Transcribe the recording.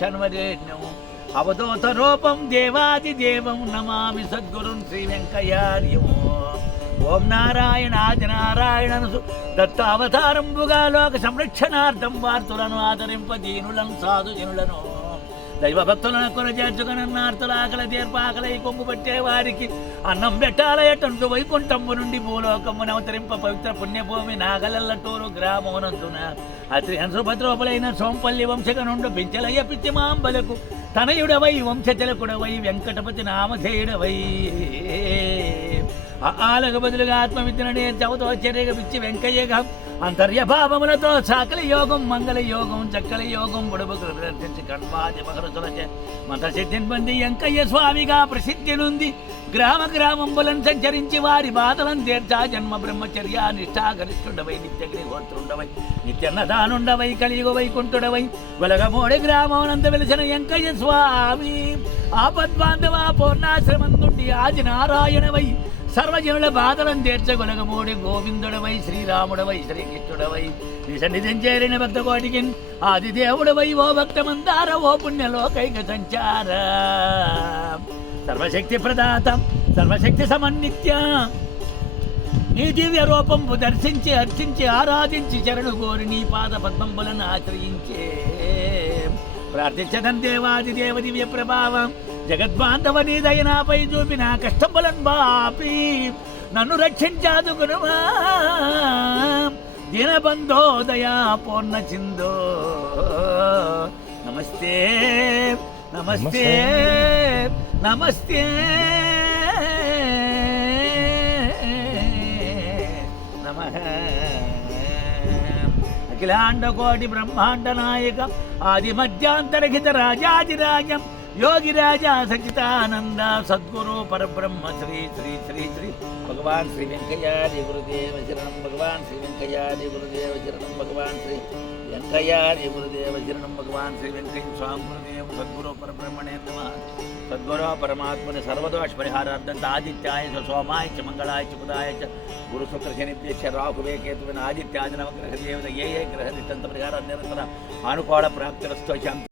శన్వరేణ్యం అవధూత రూపం దేవాదిదేవం నమామి సద్గురుం శ్రీ వెంకయ్యార్యం. ఓం నారాయణాది నారాయణను దత్తావతారంబుగా లోక సంరక్షణార్థం వార్తులను ఆదరింప దీనులను సాధుజనులను దైవభక్తులను కొనచేర్చుకునన్నార్తుల ఆకలి తీర్పాకలై కొంగు పట్టే వారికి అన్నం పెట్టాలయటందు వైకుంఠంబు నుండి భూలోకమును అవతరింప పవిత్ర పుణ్యభూమి నాగలల్లటూరు గ్రామమునందున అత్రి హంసుభద్రోపులైన సోంపల్లి వంశక నుండి పెంచలయ్య పిచ్చి మాంబలకు తనయుడవై వంశతిలకుడవై వెంకటపతి నామధేయుడవై ఆలకు బదులుగా ఆత్మవిద్యనడే చవతో చర్యగా పిచ్చి వెంకయ్యగా అంతర్యభావములతో సాకలి యోగం మంగళ యోగం చక్కలి యోగం బుడబుకులు ప్రదర్శించి కణ్వాది మకరచులచే మంత్రసిద్ధిని పొంది వెంకయ్య స్వామిగా ప్రసిద్ధి నుండి గ్రామ గ్రామంబులను సంచరించి వారి బాధలను తీర్చా జన్మ బ్రహ్మచర్య నిష్ఠాగరిష్ఠుడవై నిత్యగ్నిహోత్రుండవై నిత్యన్నదానుండవై కలియుగ వైకుంఠుడవై వెలగమూడి గ్రామమునంద వెలిసిన వెంకయ్య స్వామి ఆపద్బాంధవ పూర్ణాశ్రమం నుండి ఆది నారాయణవై సర్వజనుల బాధలను తీర్చగొలగమూడి గోవిందుడవై శ్రీరాముడవై శ్రీకృష్ణుడవై నీ సన్నిధిం చేరిన భక్త కోటికి ఆదిదేవుడవై ఓ భక్త మందార ఓ పుణ్యలోకైక సంచార సర్వశక్తి ప్రదాత సర్వశక్తి సమన్నిత్య నీ దివ్య రూపంపు దర్శించి అర్చించి ఆరాధించి చరణు కోరి నీ పాద పద్మంబులను ఆశ్రయించే ప్రార్థించదం దేవాది దేవ దివ్య ప్రభావం జగద్బాంధవ నీ దయనాపై చూపిన కష్టములను బాపి నన్ను రక్షించాదు గురువా దీనబంధో దయా పూర్ణ చిందో నమస్తే నమస్తే నమస్తే నమః. అఖిలాండ కోటి బ్రహ్మాండ నాయక ఆది మధ్యాంతరహిత రాజాదిరాజం యోగిరాజా సచితానంద సద్గురు పరబ్రహ్మ శ్రీ శ్రీ శ్రీ శ్రీ భగవాన్ శ్రీ వెంకయ్యాది గురుదేవ శరణం. భగవాన్ శ్రీ వెంకయ్యాది గురుదేవ శరణం. భగవాన్ శ్రీ వెంకయ్యాది గురుదేవ శరణం. భగవాన్ శ్రీ వెంకయ్య స్వామి గురుదేవ సద్గురు పరబ్రహ్మణే నమః. సద్గురు పరమాత్మని సర్వదోష పరిహారార్థం ఆదిత్యాయ చ సోమాయ చ మంగళాయ చ బుధాయ చ గురు శుక్ర శనిభ్యశ్చ రాహువే కేతువిన ఆదిత్యాది నవగ్రహ దేవత ఏ గ్రహ నిత్యంత పరిహార నిరంతర అనుకూల ప్రాప్తిరస్తో శాంతి